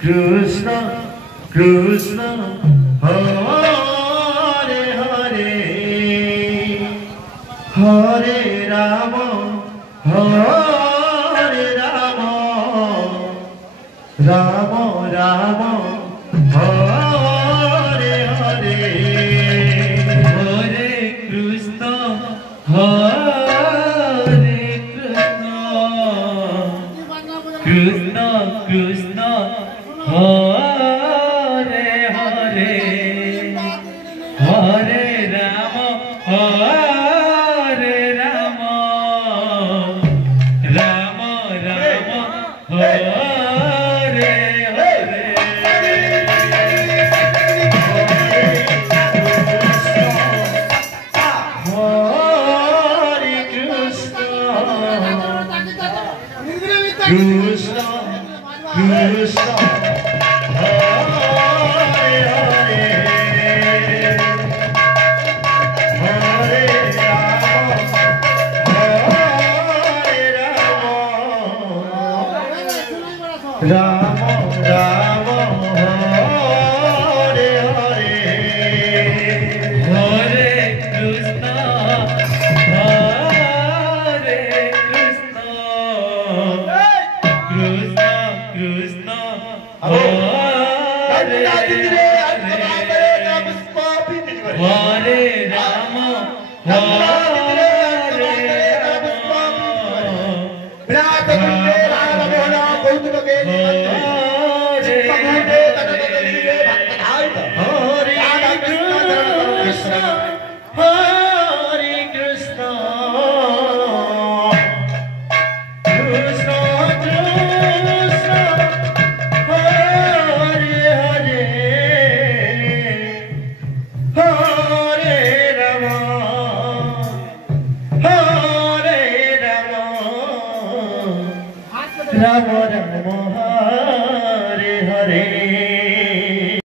Krishna Krishna Hare Hare Hare Rama Hare Rama Rama Rama Hare Hare Hare Krishna Hare Krishna Krishna Krishna Hare Hare Hare Rama Hare Rama Rama Rama Hare Hare Krishna Krishna Rama Rama Hare Hare Hare Krishna Hare Krishna Krishna Krishna Hare Hare Rama Rama Rama